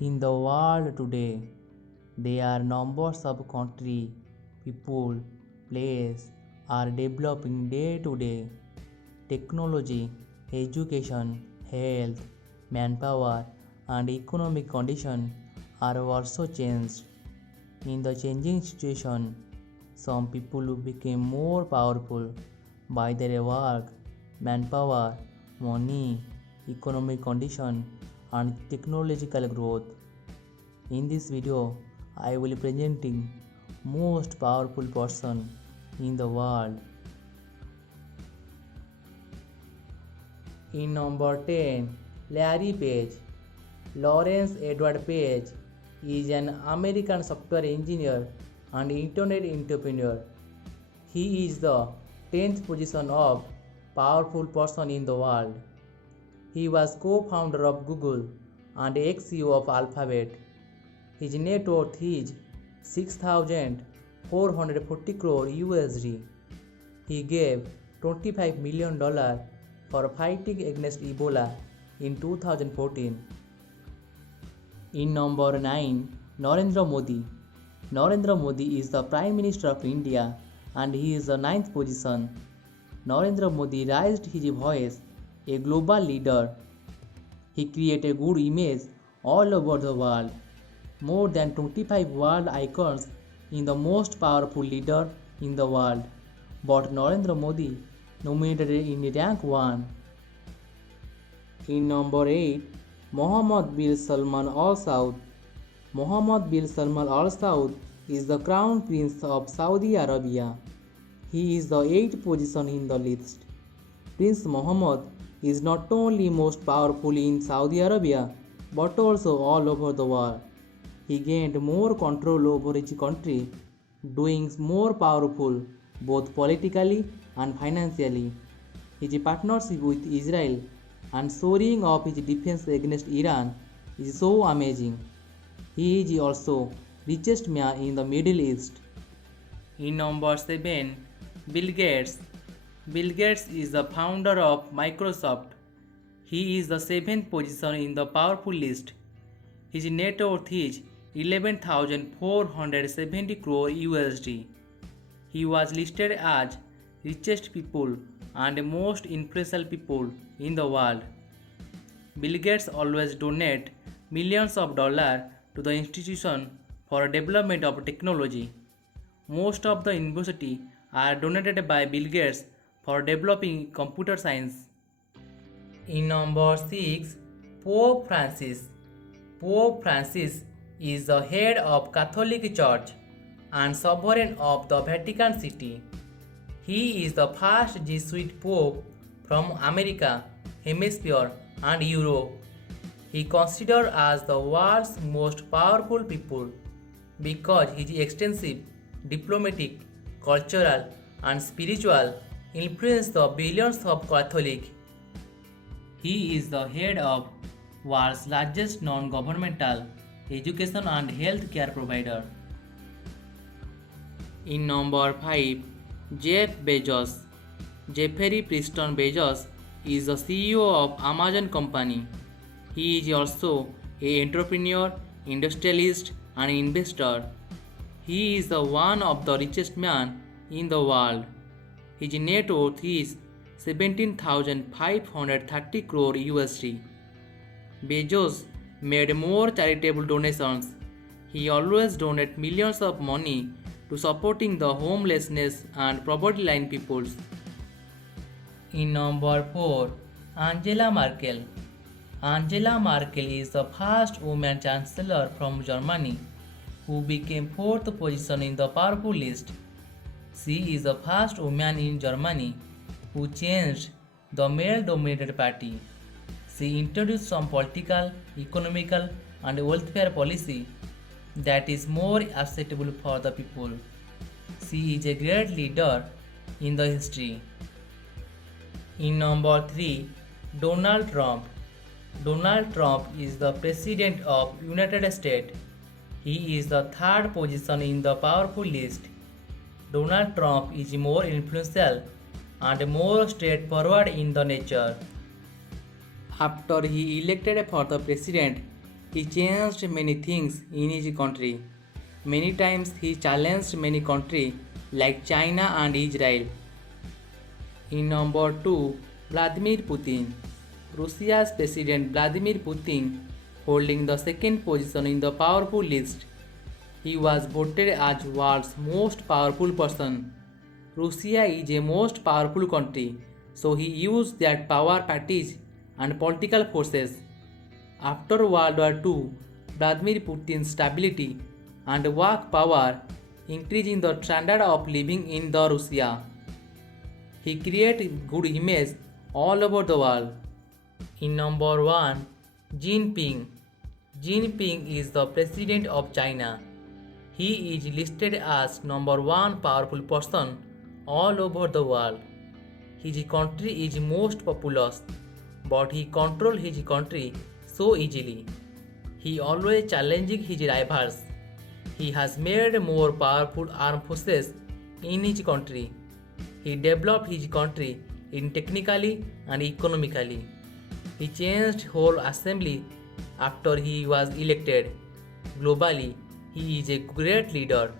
In the world today, there are numbers of countries, people, places are developing day to day. Technology, education, health, manpower, and economic conditions are also changed. In the changing situation, some people became more powerful by their work, manpower, money, economic condition, and technological growth. In this video, I will be presenting most powerful person in the world. In number 10, Larry Page. Lawrence Edward Page is an American software engineer and internet entrepreneur. He is the 10th position of powerful person in the world. He was co-founder of Google and ex-CEO of Alphabet. His net worth is 6,440 crore USD. He gave $25 million for fighting against Ebola in 2014. In number 9, Narendra Modi. Narendra Modi is the Prime Minister of India and he is the 9th position. Narendra Modi raised his voice, a global leader. He created a good image all over the world. More than 25 world icons in the most powerful leader in the world. But Narendra Modi nominated in rank 1. In number 8, Mohammed bin Salman Al Saud. Mohammed bin Salman Al Saud is the Crown Prince of Saudi Arabia. He is the 8th position in the list. Prince Mohammed is not only most powerful in Saudi Arabia but also all over the world. He gained more control over his country, doing more powerful both politically and financially. His partnership with Israel and soaring of his defense against Iran is so amazing. He is also richest man in the Middle East. In number 7, Bill Gates. Bill Gates is the founder of Microsoft. He is the 7th position in the powerful list. His net worth is 11,470 crore USD. He was listed as richest people and most influential people in the world. Bill Gates always donate millions of dollars to the institution for development of technology. Most of the universities are donated by Bill Gates for developing computer science. In number 6, Pope Francis. Pope Francis is the head of Catholic Church and sovereign of the Vatican City. He is the first Jesuit Pope from America, Hemisphere and Europe. He is considered as the world's most powerful people because his extensive diplomatic, cultural and spiritual influence the billions of Catholics. He is the head of world's largest non-governmental education and health care provider. In number 5, Jeff Bezos. Jeffrey Preston Bezos is the CEO of Amazon company. He is also an entrepreneur, industrialist and investor. He is the one of the richest man in the world. His net worth is 17,530 crore USD. Bezos made more charitable donations. He always donates millions of money to supporting the homelessness and poverty line peoples. In number 4, Angela Merkel. Angela Merkel is the first woman chancellor from Germany who became 4th position in the powerful list. She is the first woman in Germany who changed the male-dominated party. She introduced some political, economical and welfare policy that is more acceptable for the people. She is a great leader in the history. In number 3, Donald Trump. Donald Trump is the President of United States. He is the 3rd position in the powerful list. Donald Trump is more influential and more straightforward in the nature. After he elected for the president, He changed many things in his country. Many times he challenged many countries like China and Israel. In number 2, Vladimir Putin. Russia's President Vladimir Putin holding the second position in the powerful list. He was voted as world's most powerful person. Russia is a most powerful country, so he used that power practice and political forces. After World War II, Vladimir Putin's stability and work power increasing the standard of living in the Russia. He created good image all over the world. In number 1, Jinping. Jinping is the president of China. He is listed as number 1 powerful person all over the world. His country is most populous, but he controls his country so easily. He always challenging his rivals. He has made more powerful armed forces in his country. He developed his country in technically and economically. He changed whole assembly after he was elected. Globally, he is a great leader.